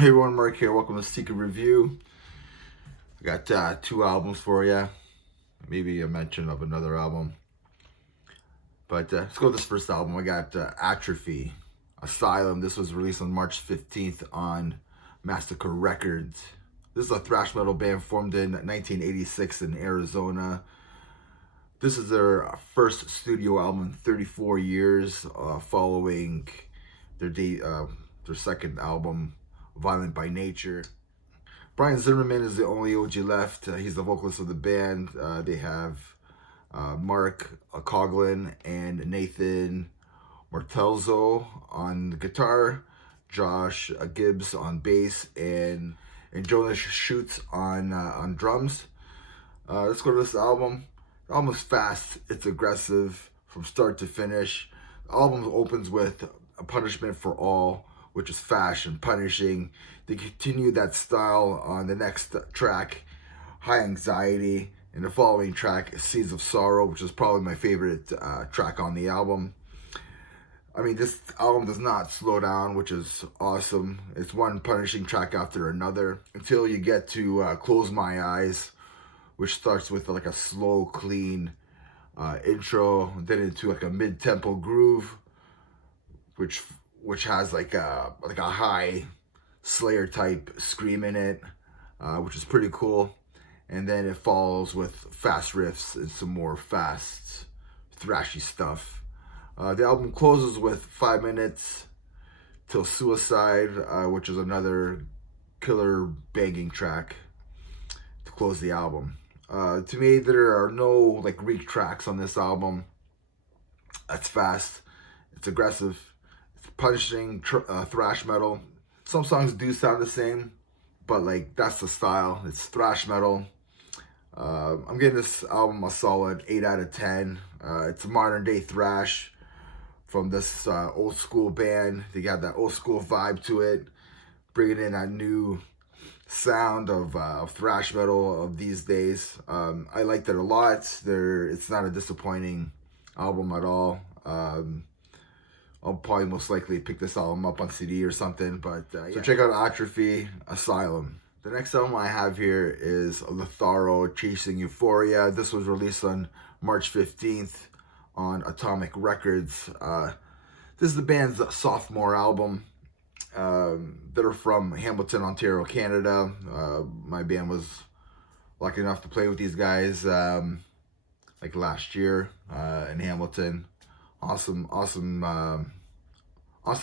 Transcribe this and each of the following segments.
Hey everyone, Mark here. Welcome to Secret Review. I got two albums for you. Maybe a mention of another album. But let's go with this first album. I got Atrophy, Asylum. This was released on March 15th on Massacre Records. This is a thrash metal band formed in 1986 in Arizona. This is their first studio album in 34 years, following their second album, Violent by Nature. Brian Zimmerman is the only OG left. He's the vocalist of the band. They have Mark Coughlin and Nathan Martelzo on guitar, Josh Gibbs on bass, and Jonas Schutz on drums. Let's go to this album. The album is fast. It's aggressive from start to finish. The album opens with A Punishment for All, which is fast and punishing. They continue that style on the next track, High Anxiety, and the following track, Seeds of Sorrow, which is probably my favorite track on the album. I mean, this album does not slow down, which is awesome. It's one punishing track after another until you get to Close My Eyes, which starts with like a slow, clean intro, then into like a mid-tempo groove, which has like a high Slayer type scream in it, which is pretty cool. And then it follows with fast riffs and some more fast, thrashy stuff. The album closes with 5 minutes till Suicide, which is another killer banging track to close the album. To me, there are no like weak tracks on this album. It's fast, it's aggressive, it's punishing thrash metal. Some songs do sound the same, but like that's the style. It's thrash metal. I'm giving this album a solid 8 out of 10. It's a modern day thrash from this old school band. They got that old school vibe to it, bringing in that new sound of thrash metal of these days. I liked it a lot. It's not a disappointing album at all. I'll probably most likely pick this album up on CD or something, but yeah. So check out Atrophy, Asylum. The next album I have here is Lutharo, Chasing Euphoria. This was released on March 15th on Atomic Records. This is the band's sophomore album. They're from Hamilton, Ontario, Canada. My band was lucky enough to play with these guys like last year in Hamilton. Awesome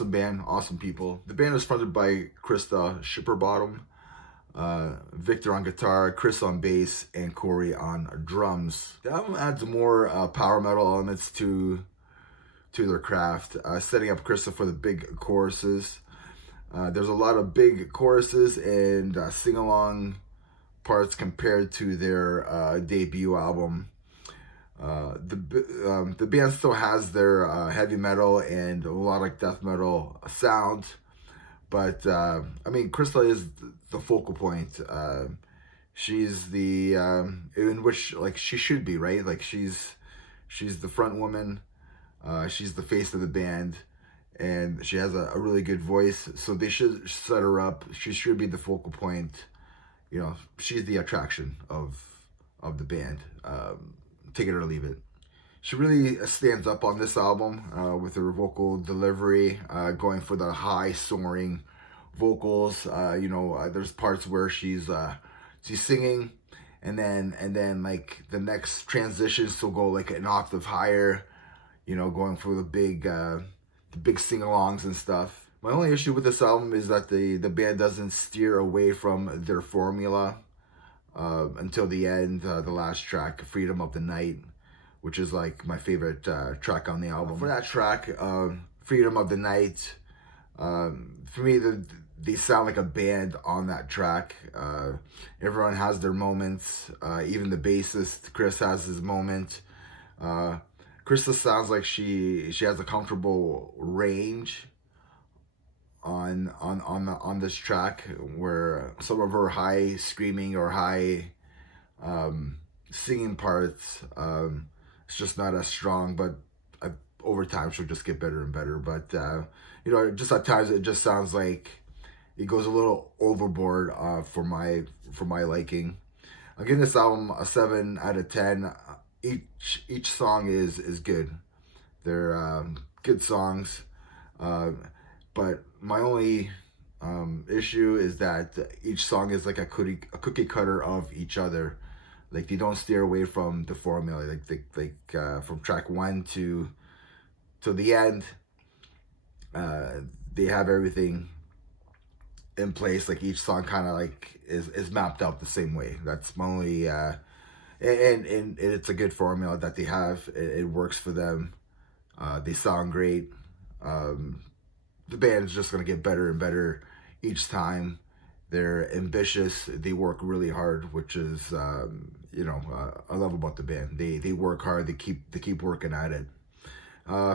band, awesome people. The band is fronted by Krista Shipperbottom, Victor on guitar, Chris on bass, and Corey on drums. The album adds more power metal elements to their craft, setting up Krista for the big choruses. There's a lot of big choruses and sing-along parts compared to their debut album. The band still has their heavy metal and a lot of death metal sound, but I mean, Krista is the focal point. She's the in which like she should be, right? Like she's the front woman. She's the face of the band, and she has a really good voice. So they should set her up. She should be the focal point. You know, she's the attraction of the band. Take it or leave it. She really stands up on this album with her vocal delivery, going for the high soaring vocals. There's parts where she's singing, and then like the next transitions to go like an octave higher. Going for the big sing-alongs and stuff. My only issue with this album is that the band doesn't steer away from their formula until the end, the last track, Freedom of the Night, which is like my favorite track on the album. For that track, Freedom of the Night, for me, they sound like a band on that track. Everyone has their moments, even the bassist, Chris, has his moment. Krista sounds like she has a comfortable range on this track, where some of her high screaming or high singing parts, it's just not as strong, but over time she'll just get better and better. But just at times it just sounds like it goes a little overboard for my liking. I'm giving this album a 7 out of 10. Each song is good. They're good songs, but my only issue is that each song is like a cookie cutter of each other. Like they don't steer away from the formula. From track one to the end, they have everything in place. Like each song kind of like is mapped out the same way. That's my only and it's a good formula that they have. It works for them. They sound great. The band's just gonna get better and better each time. They're ambitious. They work really hard, which is I love about the band. They work hard. They keep working at it.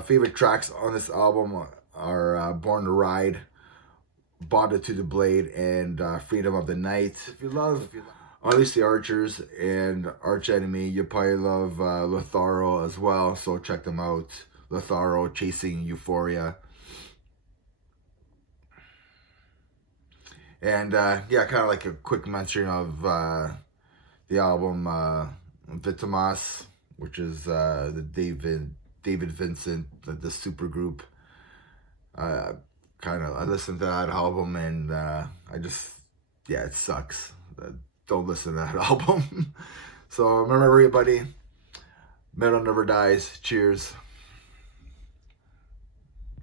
Favorite tracks on this album are Born to Ride, Bonded to the Blade, and Freedom of the Night. If you love Unleash the Archers and Arch Enemy, you probably love Lutharo as well, so check them out. Lutharo, Chasing Euphoria. And yeah, kind of like a quick mention of the album Vltimas, which is the David Vincent, the super group. I listened to that album and it sucks. Don't listen to that album. So remember, everybody, metal never dies. Cheers.